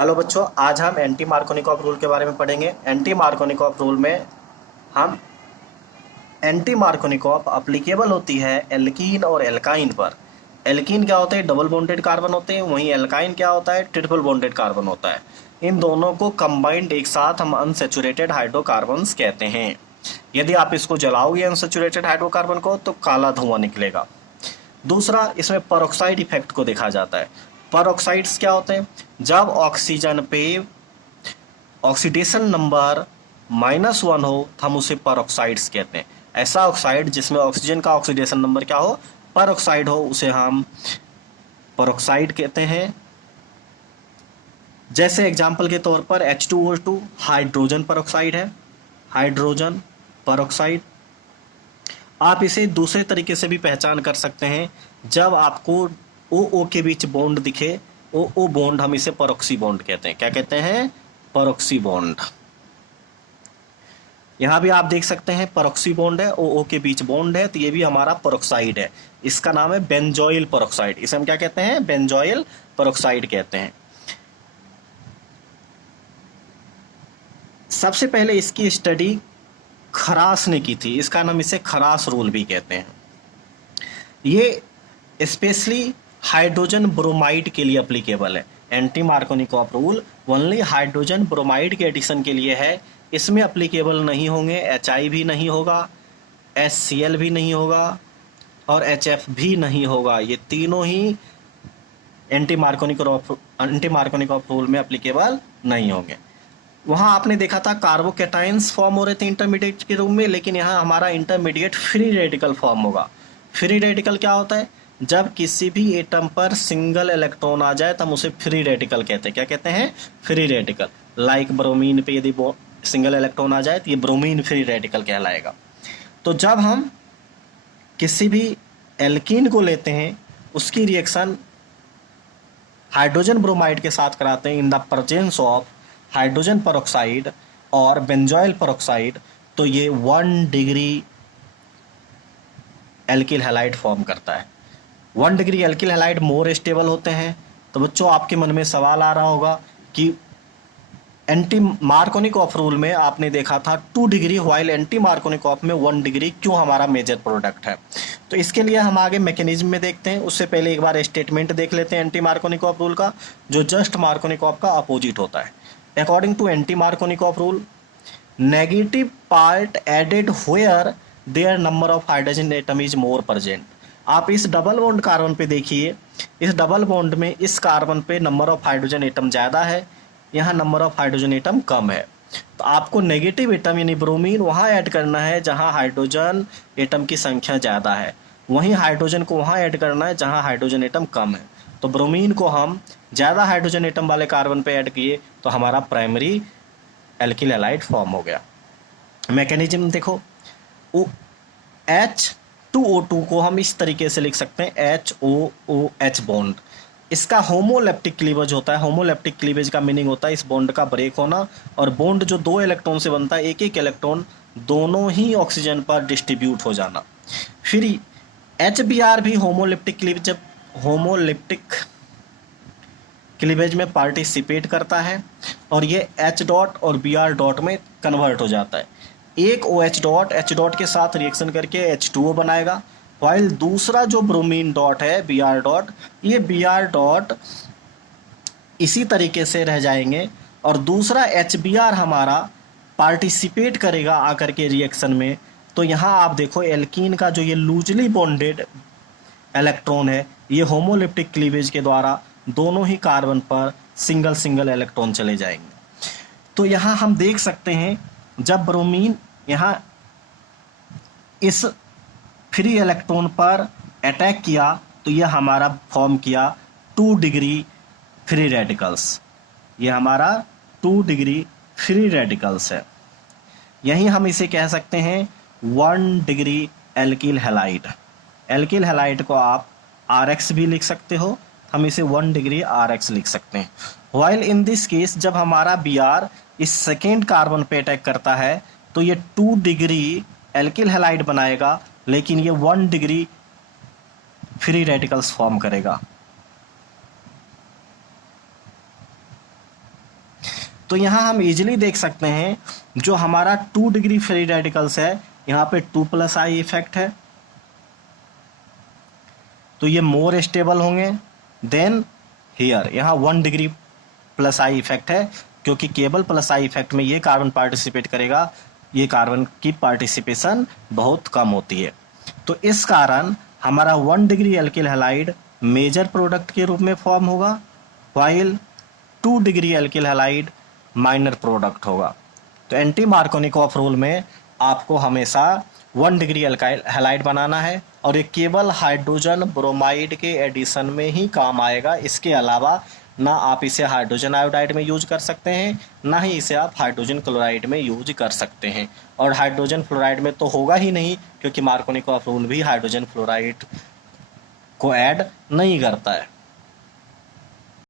Hello बच्चों, आज हम एंटी मार्कोनिकॉफ रूल के बारे में पढ़ेंगे। एंटी मार्कोनिकॉफ रूल में हम एंटी मार्कोनिकॉफ अप्लीकेबल होती है एल्कीन और एल्काइन पर। एल्कीन क्या होते हैं? डबल बॉन्डेड कार्बन होते हैं। वहीं एल्काइन क्या होता है? ट्रिपल बॉन्डेड कार्बन होता है। इन दोनों को कंबाइंड एक साथ हम अनसेचुरेटेड हाइड्रोकार्बन्स कहते हैं। यदि आप इसको जलाओगे अनसेचुरेटेड हाइड्रोकार्बन को तो काला धुआं निकलेगा। दूसरा, इसमें पेरोक्साइड इफेक्ट को देखा जाता है। पेरोक्साइड्स क्या होते हैं? जब ऑक्सीजन पे ऑक्सीडेशन नंबर -1 हो तो हम उसे पेरोक्साइड्स कहते हैं। ऐसा ऑक्साइड जिसमें ऑक्सीजन का ऑक्सीडेशन नंबर क्या हो? पेरोक्साइड हो, उसे हम पेरोक्साइड कहते हैं। जैसे एग्जाम्पल के तौर पर H2O2 हाइड्रोजन पेरोक्साइड है, हाइड्रोजन पेरोक्साइड। आप इसे दूसरे तरीके से भी पहचान कर सकते हैं। जब आपको ओ ओ के बीच बॉन्ड दिखे, ओ ओ बॉन्ड, हम इसे पेरोक्सी बॉन्ड कहते हैं। क्या कहते हैं? Peroxy bond. यहाँ भी आप देख सकते हैं पेरोक्सी बॉन्ड है, ओ ओ के बीच बॉन्ड है, तो ये भी हमारा पेरोक्साइड है। इसका नाम है बेंजोइल पेरोक्साइड। इसे हम क्या कहते हैं? बेंजोइल पेरोक्साइड कहते हैं। सबसे पहले इसकी स्टडी खरास ने की थी। इसका नाम इसे खरास रूल भी कहते हैं। ये स्पेशली हाइड्रोजन ब्रोमाइड के लिए अप्लीकेबल है। Anti Markovnikov rule only hydrogen bromide के एडिशन के लिए है। इसमें अप्लीकेबल नहीं होंगे HI भी नहीं होगा, HCl भी नहीं होगा और HF भी नहीं होगा। ये तीनों ही एंटी मार्कोनिकॉफ रूल में अप्लीकेबल नहीं होंगे। वहाँ आपने देखा था कार्बोकैटायंस फॉर्म हो रहे थे इंटरमीडिएट के रूप में, लेकिन यहाँ हमारा इंटरमीडिएट फ्री रेडिकल फॉर्म होगा। फ्री रेडिकल क्या होता है? जब किसी भी एटम पर सिंगल इलेक्ट्रॉन आ जाए तो हम उसे फ्री रेडिकल कहते हैं। क्या कहते हैं? Free radical. लाइक ब्रोमीन पे यदि सिंगल इलेक्ट्रॉन आ जाए तो ये ब्रोमीन फ्री रेडिकल कहलाएगा। तो जब हम किसी भी एल्कीन को लेते हैं, उसकी रिएक्शन हाइड्रोजन ब्रोमाइड के साथ कराते हैं in the presence of hydrogen peroxide और बेंजोइल पेरोक्साइड, तो ये 1 डिग्री एल्किल हैलाइड फॉर्म करता है। 1 degree alkyl halide more stable होते हैं। तो बच्चों, आपके मन में सवाल आ रहा होगा कि एंटी मार्कोनिकॉफ रूल में आपने देखा था 2 डिग्री, वाइल एंटी मार्कोनिकॉफ में 1 डिग्री, क्यों हमारा मेजर प्रोडक्ट है? तो इसके लिए हम आगे मैकेनिज्म में देखते हैं। उससे पहले एक बार स्टेटमेंट देख लेते हैं एंटी मार्कोनिकॉफ रूल का, जो जस्ट मार्कोनिकॉफ का अपोजिट होता है। According to anti Markovnikov rule, negative part added where their number of hydrogen atom is more present. आप इस डबल बॉन्ड कार्बन पे देखिए, इस डबल बॉन्ड में इस कार्बन पे नंबर ऑफ हाइड्रोजन एटम ज़्यादा है, यहाँ नंबर ऑफ हाइड्रोजन एटम कम है। तो आपको नेगेटिव एटम यानी ब्रोमीन वहाँ ऐड करना है जहाँ हाइड्रोजन एटम की संख्या ज़्यादा है, वहीं हाइड्रोजन को वहाँ ऐड करना है जहाँ हाइड्रोजन एटम कम है। तो ब्रोमीन को हम ज़्यादा हाइड्रोजन एटम वाले कार्बन पे ऐड किए तो हमारा प्राइमरी एल्किल हैलाइड फॉर्म हो गया। मैकेनिज्म देखो, H2O2 को हम इस तरीके से लिख सकते हैं HOOH बॉन्ड। इसका होमोलेप्टिक क्लीवेज होता है। होमोलेप्टिक क्लीवेज का मीनिंग होता है इस बॉन्ड का ब्रेक होना, और बॉन्ड जो 2 इलेक्ट्रॉन से बनता है, एक एक इलेक्ट्रॉन दोनों ही ऑक्सीजन पर डिस्ट्रीब्यूट हो जाना। फिर HBr भी होमोलेप्टिक क्लीवेज में पार्टिसिपेट करता है और ये H डॉट और Br डॉट में कन्वर्ट हो जाता है। एक OH डॉट H डॉट के साथ रिएक्शन करके H2O बनाएगा, वाइल दूसरा जो ब्रोमीन डॉट है Br डॉट, ये Br डॉट इसी तरीके से रह जाएंगे और दूसरा HBr हमारा पार्टिसिपेट करेगा आकर के रिएक्शन में। तो यहाँ आप देखो एल्कीन का जो ये लूजली बॉन्डेड इलेक्ट्रॉन है, ये होमोलिप्टिक क्लीवेज के द्वारा दोनों ही कार्बन पर सिंगल सिंगल इलेक्ट्रॉन चले जाएंगे। तो यहाँ हम देख सकते हैं जब ब्रोमीन यहाँ इस फ्री इलेक्ट्रॉन पर अटैक किया तो यह हमारा फॉर्म किया 2 डिग्री फ्री रेडिकल्स। ये हमारा 2 डिग्री फ्री रेडिकल्स है। यहीं हम इसे कह सकते हैं 1 degree alkyl halide. Alkyl halide को आप RX भी लिख सकते हो, हम इसे 1 डिग्री RX लिख सकते हैं। वाइल इन दिस केस जब हमारा Br इस सेकेंड कार्बन पे अटैक करता है तो ये 2 डिग्री एल्किल हैलाइड बनाएगा, लेकिन ये 1 डिग्री फ्री रेडिकल्स फॉर्म करेगा। तो यहाँ हम इजीली देख सकते हैं जो हमारा 2 डिग्री फ्री रेडिकल्स है यहाँ पे 2+I इफेक्ट है, तो ये मोर स्टेबल होंगे देन हियर यहाँ 1 डिग्री +I इफेक्ट है, क्योंकि केवल +I इफेक्ट में ये कार्बन पार्टिसिपेट करेगा, ये कार्बन की पार्टिसिपेशन बहुत कम होती है। तो इस कारण हमारा 1 degree alkyl halide major product के रूप में फॉर्म होगा, while 2 degree alkyl halide minor product होगा। तो एंटी मार्कोनिकॉफ रूल में आपको हमेशा 1 डिग्री एल्काइल हैलाइड बनाना है और ये केवल हाइड्रोजन ब्रोमाइड के एडिशन में ही काम आएगा। इसके अलावा ना आप इसे हाइड्रोजन आयोडाइड में यूज कर सकते हैं, ना ही इसे आप हाइड्रोजन क्लोराइड में यूज कर सकते हैं, और हाइड्रोजन फ्लोराइड में तो होगा ही नहीं, क्योंकि मार्कोनिकॉफ रूल भी हाइड्रोजन फ्लोराइड को ऐड नहीं करता है।